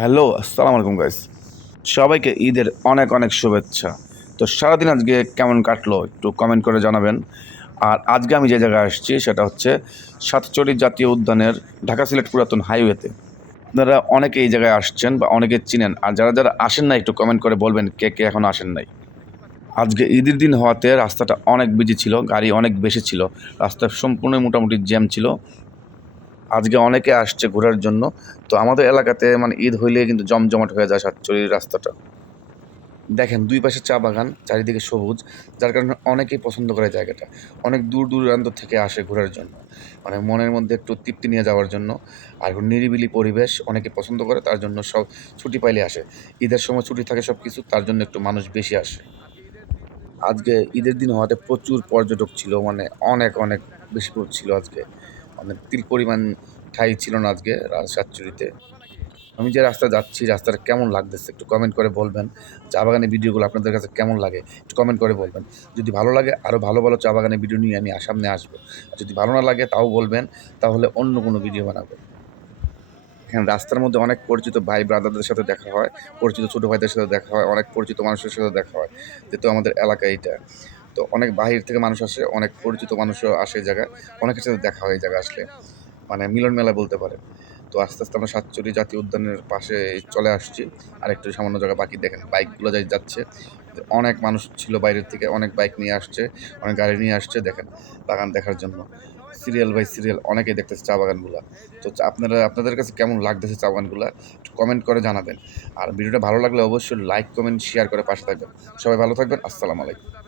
Hello, আসসালামু আলাইকুম guys সবাইকে ঈদের অনেক অনেক শুভেচ্ছা। তো সারাদিন আজকে কেমন কাটলো একটু কমেন্ট করে জানাবেন। আর আজকে আমি যে জায়গায় আসছি সেটা হচ্ছে সাতচল্লিশ জাতীয় উদ্যানের ঢাকা সিলেট পুরাতন হাইওয়েতে আপনারা অনেকে এই জায়গায় আসছেন বা অনেকে চিনেন, আর যারা যারা আসেন না একটু কমেন্ট করে বলবেন কে কে এখন আসেন নাই। আজকে ঈদের দিন হওয়াতে রাস্তাটা অনেক বিজি ছিল, গাড়ি অনেক বেশি ছিল, রাস্তা সম্পূর্ণ মোটামুটি জ্যাম ছিল। আজকে অনেকে আসছে ঘোরার জন্য। তো আমাদের এলাকাতে মানে ঈদ হইলে কিন্তু জমজমাট হয়ে যায় সাতচল্লিশ রাস্তাটা। দেখেন, দুই পাশে চা বাগান, চারিদিকে সবুজ, যার কারণে অনেকেই পছন্দ করে জায়গাটা। অনেক দূর দূরান্ত থেকে আসে ঘোরার জন্য। মানে মনের মধ্যে একটু তৃপ্তি নিয়ে যাওয়ার জন্য। আর নিরিবিলি পরিবেশ অনেকে পছন্দ করে, তার জন্য সব ছুটি পাইলে আসে। ঈদের সময় ছুটি থাকে সব কিছু তার জন্য একটু মানুষ বেশি আসে। আজকে ঈদের দিন হওয়াতে প্রচুর পর্যটক ছিল মানে অনেক অনেক বেশি ছিল আজকে। মানে তিল পরিমাণ ঠাই ছিল না আজকে সাতচুরিতে। আমি যে রাস্তা যাচ্ছি, রাস্তাটা কেমন লাগতেছে একটু কমেন্ট করে বলবেন। চা বাগানের ভিডিওগুলো আপনাদের কাছে কেমন লাগে একটু কমেন্ট করে বলবেন। যদি ভালো লাগে আরও ভালো ভালো চা বাগানের ভিডিও নিয়ে আমি সামনে আসব। যদি ভালো না লাগে তাও বলবেন, তাহলে অন্য কোনো ভিডিও বানাবো। এখানে রাস্তার মধ্যে অনেক পরিচিত ভাই ব্রাদারদের সাথে দেখা হয়, পরিচিত ছোটো ভাইদের সাথে দেখা হয়, অনেক পরিচিত মানুষের সাথে দেখা হয়। যেহেতু আমাদের এলাকা এইটা। তো অনেক বাহির থেকে মানুষ আসে, অনেক পরিচিত মানুষও আসে জায়গায়। অনেকের সাথে দেখা হয় এই জায়গায় আসলে মানে মিলন মেলা বলতে পারে। তো আস্তে আস্তে আমরা সাতচল্লিশ জাতীয় উদ্যানের পাশে চলে আসছি। আর একটু সামান্য জায়গা বাকি দেখেন, বাইকগুলো যাই যাচ্ছে। অনেক মানুষ ছিল বাইরের থেকে, অনেক বাইক নিয়ে আসছে, অনেক গাড়ি নিয়ে আসছে, দেখেন বাগান দেখার জন্য। সিরিয়াল বাই সিরিয়াল, অনেকেই দেখতেছে চা বাগানগুলো। তো আপনারা, আপনাদের কাছে কেমন লাগতেছে চা বাগানগুলো, একটু কমেন্ট করে জানাবেন। আর ভিডিওটা ভালো লাগলে অবশ্যই লাইক কমেন্ট শেয়ার করে পাশে থাকবেন। সবাই ভালো থাকবেন, আসসালামু আলাইকুম।